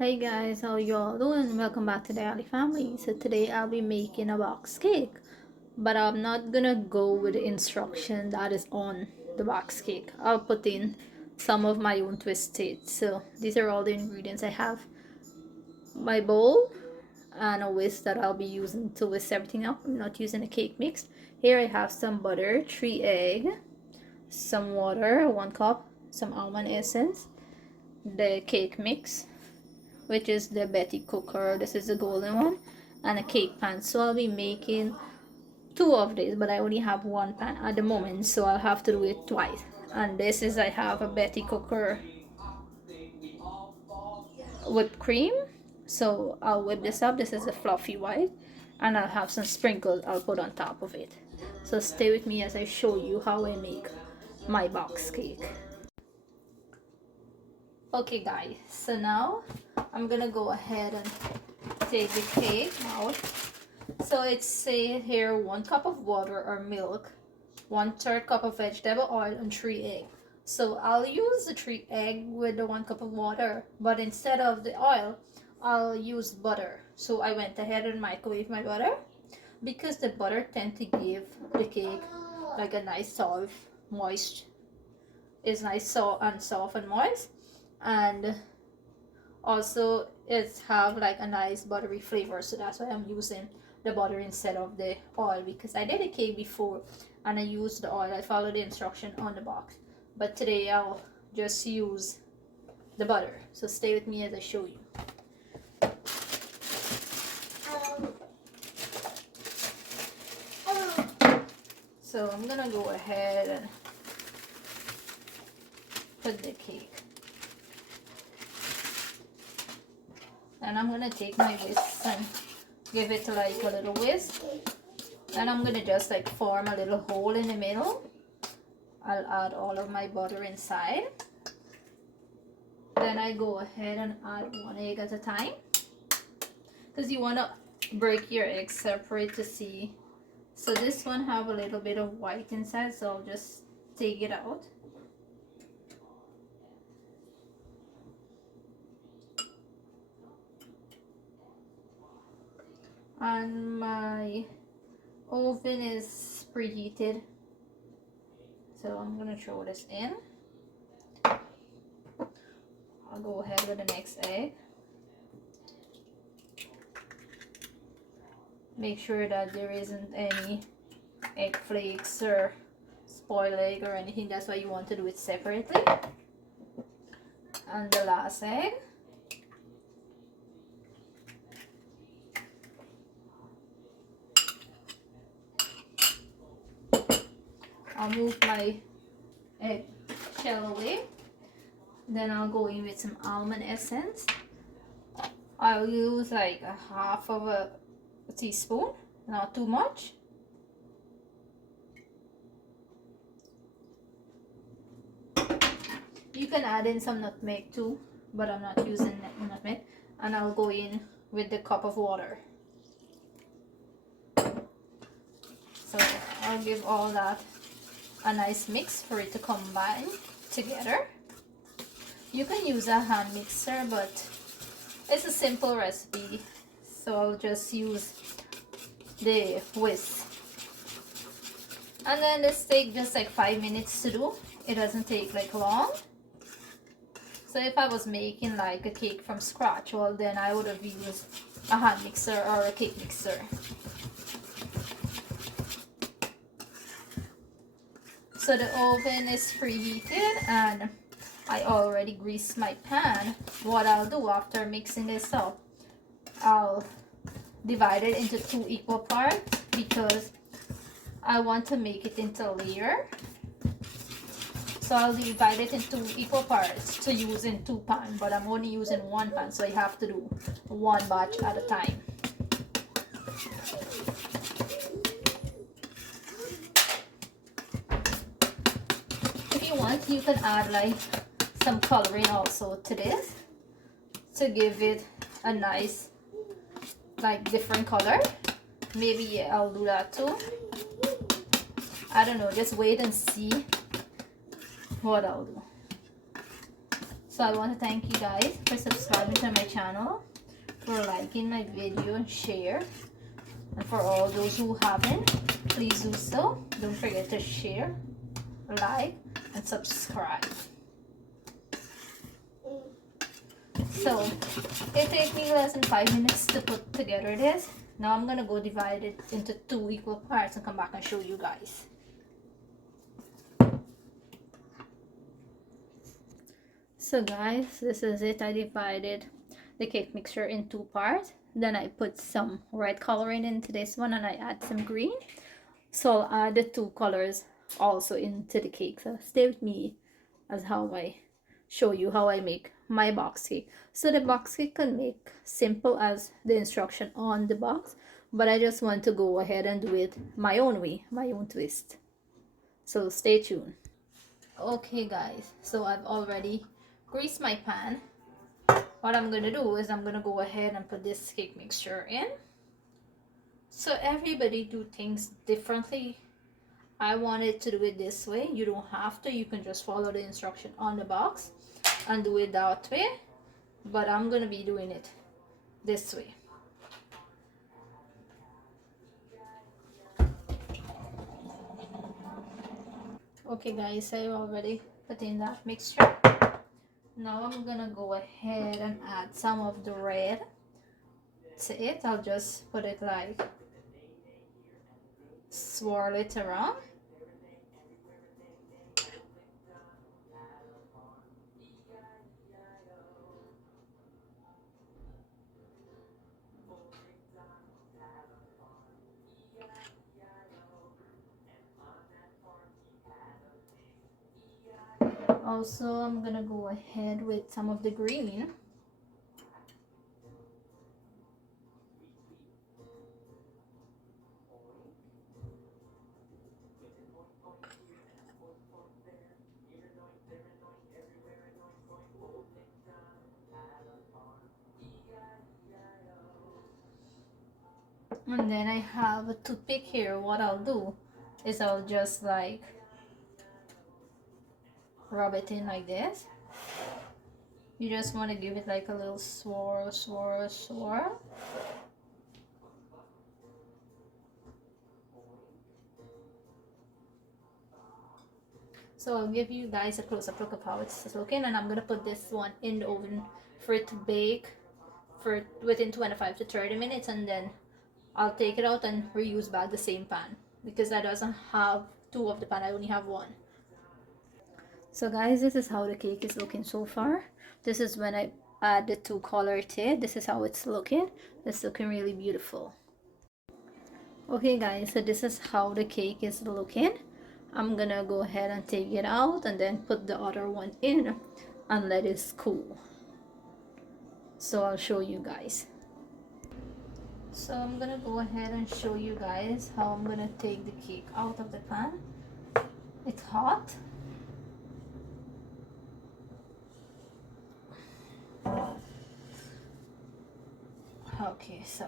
Hey guys, how y'all doing? Welcome back to the Ali family. So today I'll be making a box cake, but I'm not gonna go with the instruction that is on the box cake. I'll put in some of my own twist to it. So these are all the ingredients I have. My bowl and a whisk that I'll be using to whisk everything up. I'm not using a cake mix. Here I have some butter, 3 egg, some water, 1 cup, some almond essence, the cake mix, which is the Betty cooker. This is the golden one, and a cake pan. So I'll be making 2 of these, but I only have 1 pan at the moment, so I'll have to do it twice. And this is, I have a Betty cooker whipped cream, so I'll whip this up. This is a fluffy white, and I'll have some sprinkles I'll put on top of it. So stay with me as I show you how I make my box cake. Okay guys, so now I'm gonna go ahead and take the cake out. So it's say here 1 cup of water or milk, 1/3 cup of vegetable oil, and 3 eggs. So I'll use the 3 egg with the 1 cup of water, but instead of the oil, I'll use butter. So I went ahead and microwave my butter because the butter tend to give the cake like a nice soft, moist. It's nice soft and moist, and also it's have like a nice buttery flavor, so that's why I'm using the butter instead of the oil, because I did a cake before and I used the oil. I followed the instruction on the box, but today I'll just use the butter. So stay with me as I show you. So I'm gonna go ahead and put the cake, and I'm gonna take my whisk and give it like a little whisk, and I'm gonna just like form a little hole in the middle. I'll add all of my butter inside. Then I go ahead and add 1 egg at a time, because you want to break your eggs separate to see. So this one have a little bit of white inside, so I'll just take it out. And my oven is preheated, so I'm gonna throw this in. I'll go ahead with the next egg. Make sure that there isn't any egg flakes or spoiled egg or anything. That's why you want to do it separately. And the last egg. I'll move my egg shell away. Then I'll go in with some almond essence. I'll use like a half of a teaspoon, not too much. You can add in some nutmeg too, but I'm not using nutmeg. And I'll go in with the cup of water. So I'll give all that a nice mix for it to combine together. You can use a hand mixer, but it's a simple recipe, so I'll just use the whisk. And then this takes just like 5 minutes to do. It doesn't take like long. So if I was making like a cake from scratch, well then I would have used a hand mixer or a cake mixer. So the oven is preheated and I already greased my pan. What I'll do after mixing this up, I'll divide it into 2 equal parts because I want to make it into a layer. So I'll divide it into 2 equal parts to use in 2 pans, but I'm only using 1 pan, so I have to do 1 batch at a time. If you want, you can add like some coloring also to this to give it a nice like different color. Maybe I'll do that too. I don't know, just wait and see what I'll do. So I want to thank you guys for subscribing to my channel, for liking my video and share. And for all those who haven't, please do so. Don't forget to share, like, and subscribe. So it takes me less than 5 minutes to put together this. Now I'm gonna go divide it into 2 equal parts and come back and show you guys. So guys, this is it. I divided the cake mixture in 2 parts. Then I put some red coloring into this one and I add some green. So I'll add the 2 colors also into the cake. So stay with me as how I show you how I make my box cake. So the box cake can make simple as the instruction on the box, but I just want to go ahead and do it my own way, my own twist. So stay tuned. Okay guys, so I've already greased my pan. What I'm gonna do is I'm gonna go ahead and put this cake mixture in. So everybody do things differently. I wanted to do it this way. You don't have to. You can just follow the instruction on the box and do it that way. But I'm going to be doing it this way. Okay guys, I already put in that mixture. Now I'm going to go ahead and add some of the red to it. I'll just put it like swirl it around. Also, I'm gonna go ahead with some of the green. And then I have a toothpick here. What I'll do is I'll just like rub it in like this. You just want to give it like a little swirl, swirl, swirl. So I'll give you guys a close-up look of how it's looking, and I'm gonna put this one in the oven for it to bake for within 25 to 30 minutes, and then I'll take it out and reuse back the same pan because I doesn't have 2 of the pan, I only have 1. So guys, this is how the cake is looking so far. This is when I add the 2 color to it. This is how it's looking. It's looking really beautiful. Okay guys, so this is how the cake is looking. I'm gonna go ahead and take it out and then put the other one in and let it cool. So I'll show you guys. So I'm gonna go ahead and show you guys how I'm gonna take the cake out of the pan. It's hot. Okay, so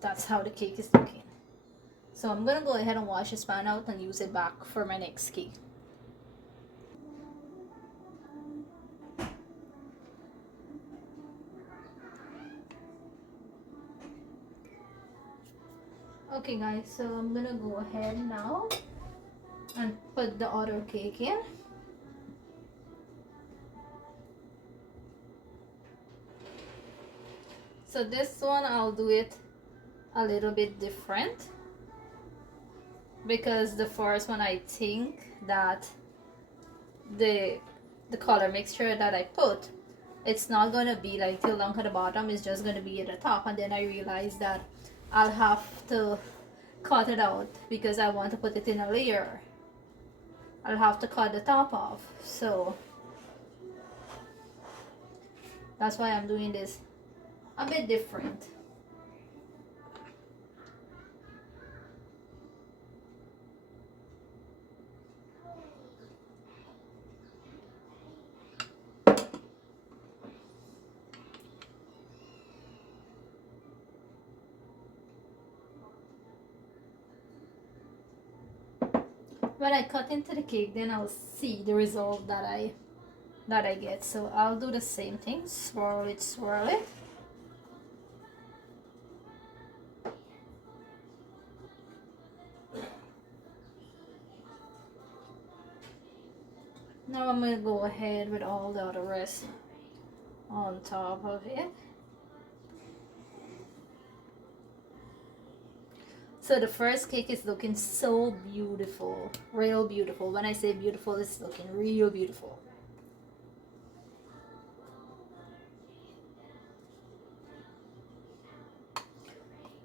that's how the cake is looking. So I'm gonna go ahead and wash this pan out and use it back for my next cake. Okay guys, so I'm gonna go ahead now and put the other cake in. So this one I'll do it a little bit different because the first one I think that the color mixture that I put, it's not gonna be like till down at the bottom, it's just gonna be at the top, and then I realized that I'll have to cut it out because I want to put it in a layer. I'll have to cut the top off, so that's why I'm doing this a bit different. When I cut into the cake, then I'll see the result that I that I get. So I'll do the same thing, swirl it, swirl it. Now I'm gonna go ahead with all the other rest on top of it. So the first cake is looking so beautiful, real beautiful. When I say beautiful, it's looking real beautiful.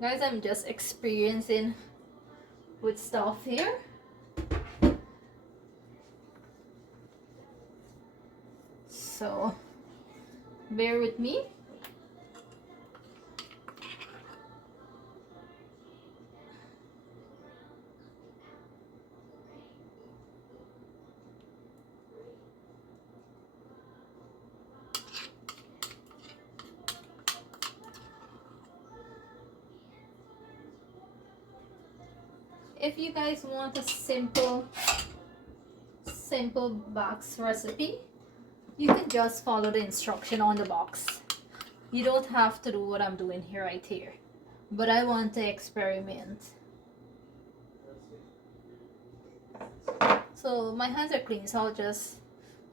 Guys, I'm just experiencing with stuff here. So bear with me. If you guys want a simple box recipe, you can just follow the instruction on the box. You don't have to do what I'm doing here right here, but I want to experiment. So my hands are clean, so I'll just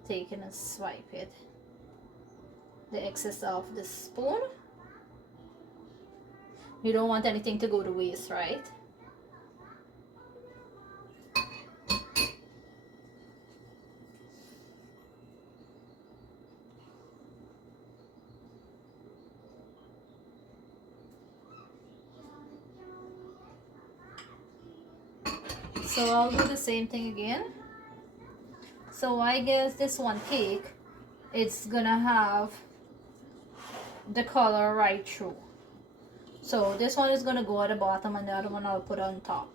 take and swipe it, the excess of the spoon. You don't want anything to go to waste, right? So I'll do the same thing again. So I guess this one cake, it's gonna have the color right through. So this one is gonna go at the bottom and the other one I'll put on top.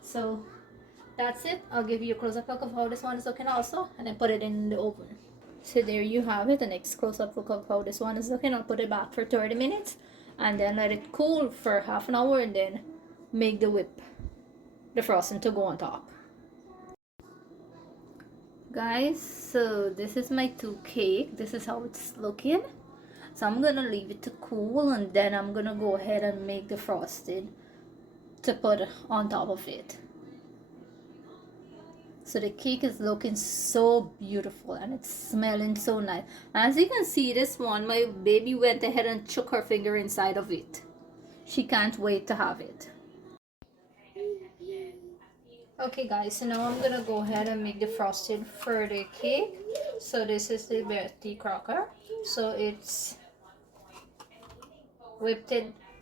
So that's it. I'll give you a close-up look of how this one is looking also, and then put it in the oven. So there you have it, the next close-up look of how this one is looking. I'll put it back for 30 minutes and then let it cool for half an hour and then make the frosting to go on top. Guys, so this is my 2 cake. This is how it's looking. So I'm gonna leave it to cool and then I'm gonna go ahead and make the frosting to put on top of it. So the cake is looking so beautiful and it's smelling so nice. As you can see, this one, my baby went ahead and shook her finger inside of it. She can't wait to have it. Okay guys, so now I'm gonna go ahead and make the frosting for the cake. So this is the Betty Crocker. So it's whipped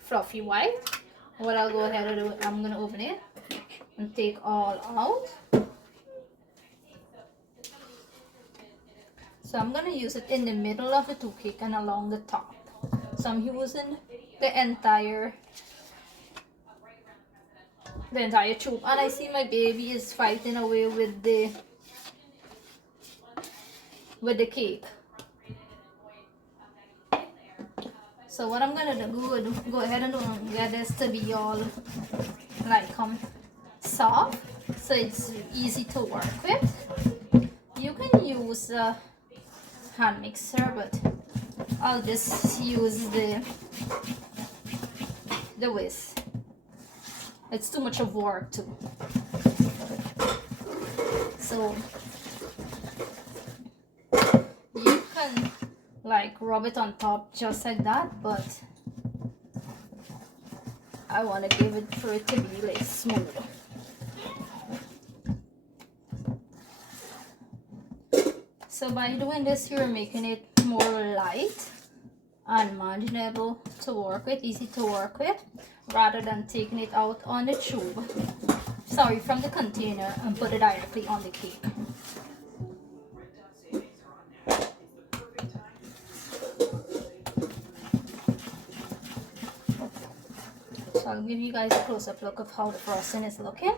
fluffy white. What I'll go ahead and do, I'm gonna open it and take all out. So I'm gonna use it in the middle of the 2 cake and along the top. So I'm using the entire tube, and I see my baby is fighting away with the cake. So what I'm gonna do, go ahead and get this to be all like soft, so it's easy to work with. You can use a hand mixer, but I'll just use the whisk. It's too much of work too. So you can like rub it on top just like that, but I want to give it for it to be like smooth. So by doing this, you're making it more light and manageable to work with, easy to work with, rather than taking it out on the tube, from the container, and put it directly on the cake. So I'll give you guys a close-up look of how the frosting is looking.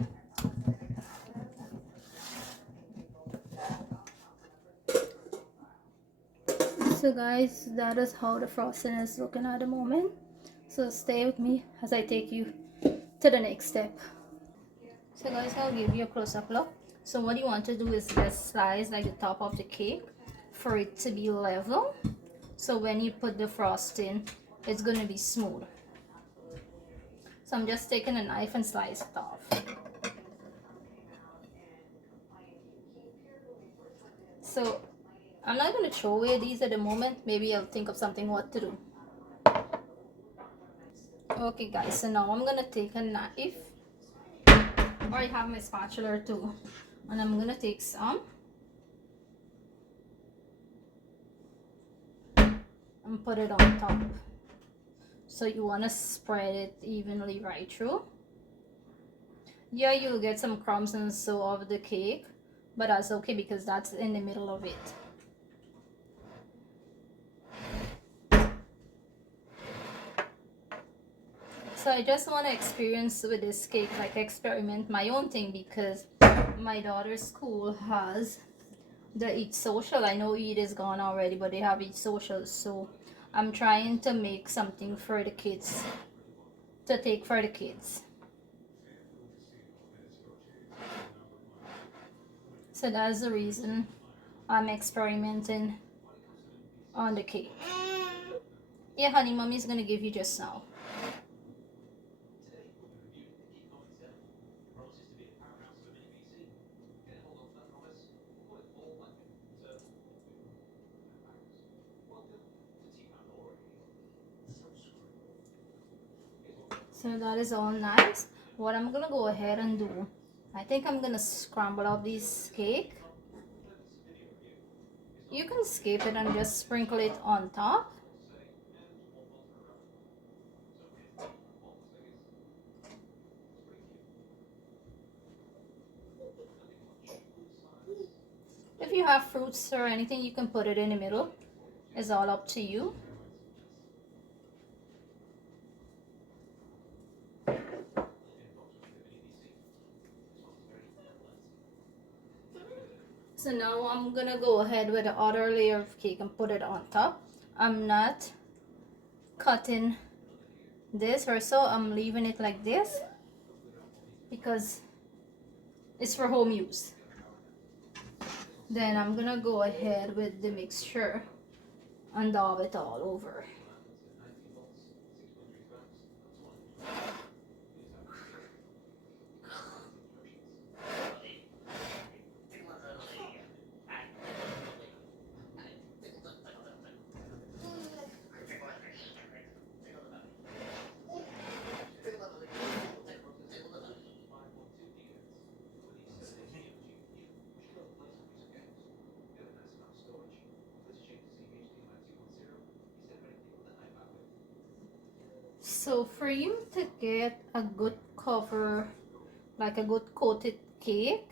So guys, that is how the frosting is looking at the moment. So stay with me as I take you to the next step. So guys, I'll give you a close-up look. So what you want to do is just slice like the top of the cake for it to be level. So when you put the frosting, it's going to be smooth. So I'm just taking a knife and slice it off. So I'm not going to throw away these at the moment. Maybe I'll think of something what to do. Okay guys, so now I'm going to take a knife, or I have my spatula too, and I'm going to take some and put it on top. So you want to spread it evenly right through. Yeah, you'll get some crumbs and so of the cake, but that's okay because that's in the middle of it. So I just want to experience with this cake, like experiment my own thing, because my daughter's school has the Eat Social. I know Eid is gone already, but they have Eat Social, so I'm trying to make something for the kids, to take for the kids. So that's the reason I'm experimenting on the cake. Yeah, honey, mommy's gonna give you just now. So that is all nice. What I'm gonna go ahead and do, I think I'm gonna scramble up this cake. You can skip it and just sprinkle it on top. If you have fruits or anything, you can put it in the middle. It's all up to you. So now I'm gonna go ahead with the other layer of cake and put it on top. I'm not cutting this or so, I'm leaving it like this because it's for home use. Then I'm gonna go ahead with the mixture and dab it all over. So for you to get a good cover, like a good coated cake,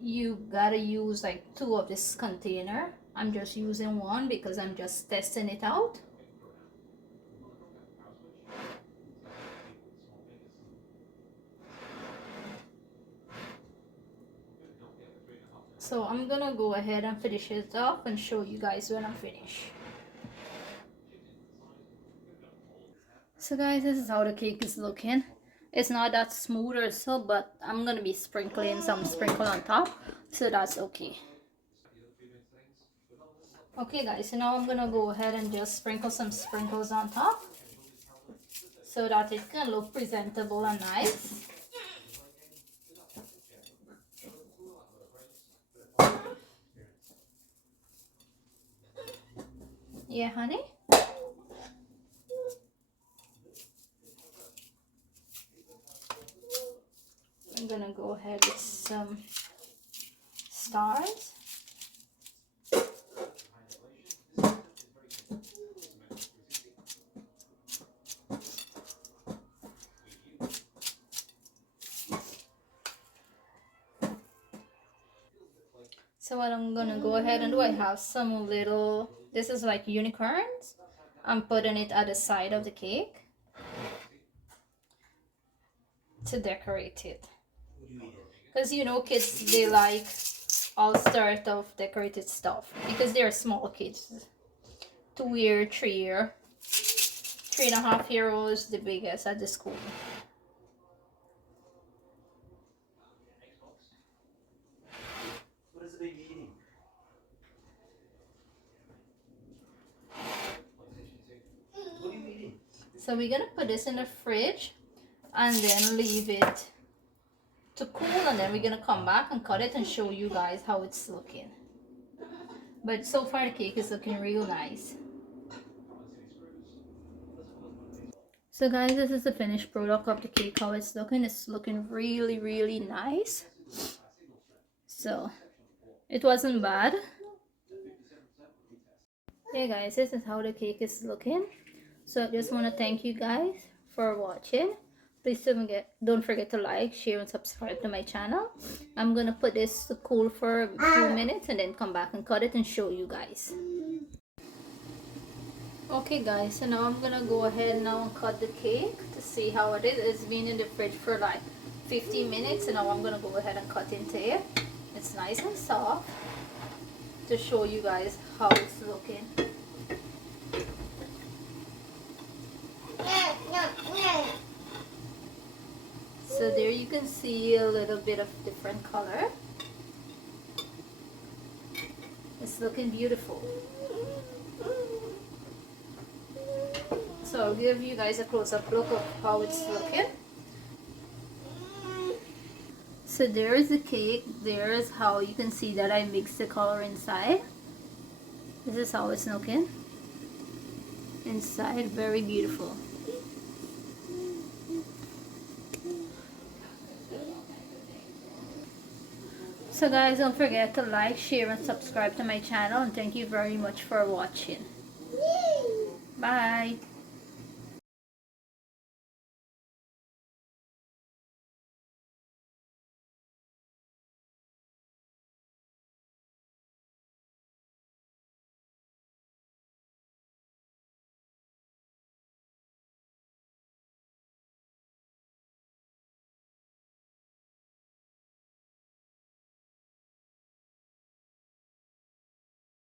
you gotta use like 2 of this container. I'm just using 1 because I'm just testing it out. So I'm gonna go ahead and finish it off and show you guys when I'm finished. So guys, this is how the cake is looking. It's not that smooth or so, but I'm gonna be sprinkling some sprinkle on top, so that's okay. Okay guys, so now I'm gonna go ahead and just sprinkle some sprinkles on top so that it can look presentable and nice. Yeah, honey? I'm gonna go ahead with some stars. So what I'm gonna go ahead and do, I have some little, this is like unicorns. I'm putting it at the side of the cake to decorate it. Because you know kids, they like all sort of decorated stuff because they're small kids. 2-year, 3-year, 3.5-year olds, the biggest at the school. So we're gonna put this in the fridge and then leave it to cool, and then we're gonna come back and cut it and show you guys how it's looking. But so far the cake is looking real nice. So guys, this is the finished product of the cake, how it's looking. It's looking really nice. So it wasn't bad. Hey guys, this is how the cake is looking. So I just want to thank you guys for watching. Please don't forget to like, share, and subscribe to my channel. I'm gonna put this to cool for a few minutes and then come back and cut it and show you guys. Okay guys, so now I'm gonna go ahead now and cut the cake to see how it is. It's been in the fridge for like 15 minutes, and now I'm gonna go ahead and cut into it. It's nice and soft to show you guys how it's looking. So there you can see a little bit of different color. It's looking beautiful. So I'll give you guys a close-up look of how it's looking. So there's the cake. There's how you can see that I mixed the color inside. This is how it's looking inside. Very beautiful. So guys, don't forget to like, share, and subscribe to my channel, and thank you very much for watching. Bye.